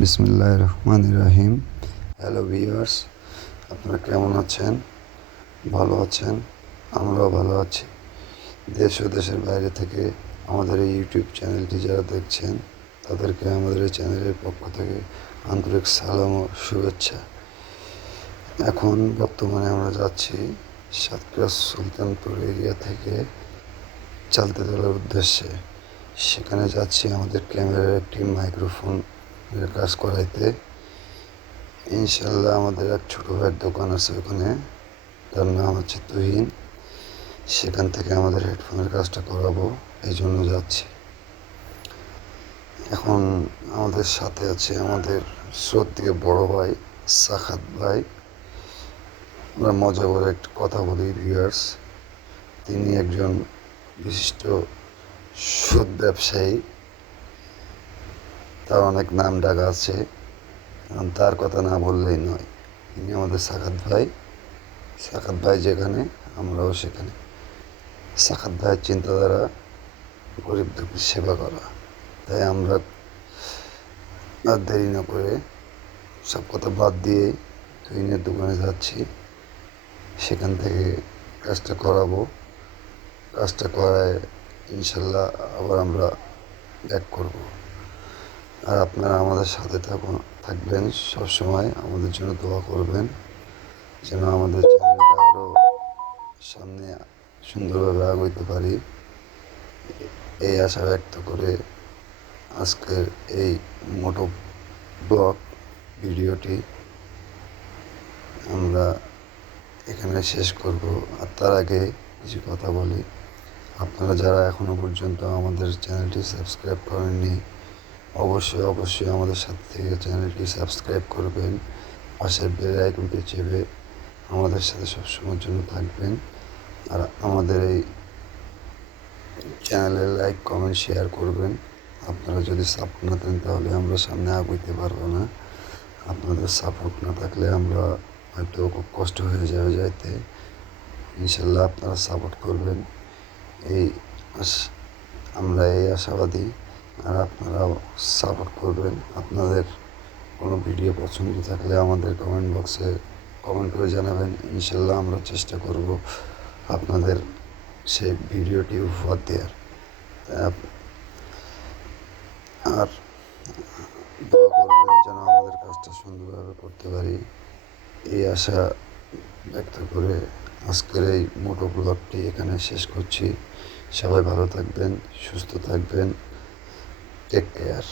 বিসমিল্লাহির রহমানির রহিম। Hello viewers, আপনারা কেমন আছেন? ভালো আছেন? আমরাও ভালো আছি। দেশ ও দেশের বাইরে থেকে আমাদের এই ইউটিউব চ্যানেলটি যারা দেখছেন তাদেরকে আমাদের এই চ্যানেলের পক্ষ থেকে আন্তরিক সালাম ও শুভেচ্ছা। এখন বর্তমানে আমরা যাচ্ছি সাতক্ষীরা সুলতানপুর এরিয়া থেকে চালতেতলার উদ্দেশ্যে। সেখানে যাচ্ছি আমাদের ক্যামেরার একটি মাইক্রোফোনের কাজ করাইতে। ইনশাল্লাহ আমাদের এক ছোটো ভাইয়ের দোকান আছে ওখানে, তার নাম হচ্ছে তুহিন। সেখান থেকে আমাদের হেডফোনের কাজটা করাবো, এই জন্য যাচ্ছি। এখন আমাদের সাথে আছে আমাদের শ্রদ্ধেয় বড় ভাই সাখাত ভাই। আমরা মজা করে একটু কথা বলি ভিউয়ার্স। তিনি একজন বিশিষ্ট সুদ ব্যবসায়ী, তার অনেক নাম ডাক আছে, তার কথা না বললেই নয়। তিনি আমাদের সাখাত ভাই। সাখাত ভাই যেখানে আমরাও সেখানে। সাখাত ভাইয়ের চিন্তাধারা গরিব দুঃখীর সেবা করা, তাই আমরা আর দেরি না করে সব কথা বাদ দিয়ে তুহিনের দোকানে যাচ্ছি। সেখান থেকে কাজটা করাবো। কাজটা করায় ইনশাল্লাহ আবার আমরা ব্যাক করব। আর আপনারা আমাদের সাথে থাকবেন সবসময়, আমাদের জন্য দোয়া করবেন যেন আমাদের চ্যানেলটা আরও সামনে সুন্দরভাবে আগাইতে পারি, এই আশা ব্যক্ত করে আজকের এই মোটো ব্লগ ভিডিওটি আমরা এখানে শেষ করব। আর তার আগে কিছু কথা বলি, আপনারা যারা এখনও পর্যন্ত আমাদের চ্যানেলটি সাবস্ক্রাইব করেননি, অবশ্যই আমাদের সাথে থেকে চ্যানেলটি সাবস্ক্রাইব করবেন। পাশের বেল আইকনটি চেপে আমাদের সাথে সবসময়ের জন্য থাকবেন। আর আমাদের এই চ্যানেলে লাইক, কমেন্ট, শেয়ার করবেন। আপনারা যদি সাপোর্ট না দেন তাহলে আমরা সামনে আগাইতে পারবো না। আপনাদের সাপোর্ট না থাকলে আমরা হয়তো খুব কষ্ট হয়ে যাবে যাইতে। ইনশাল্লাহ আপনারা সাপোর্ট করবেন, এই আমরা এই আশাবাদী। আর আপনারাও সাপোর্ট করবেন। আপনাদের কোনো ভিডিও পছন্দ থাকলে আমাদের কমেন্ট বক্সে কমেন্ট করে জানাবেন। ইনশাল্লাহ আমরা চেষ্টা করব আপনাদের সেই ভিডিওটি উপহার দেওয়ার। আর দোয়া করবেন যেন আমাদের কাজটা সুন্দরভাবে করতে পারি, এই আশা ব্যক্ত করে আজকের এই মোটো ব্লগটি এখানে শেষ করছি। সবাই ভালো থাকবেন, সুস্থ থাকবেন। Take care.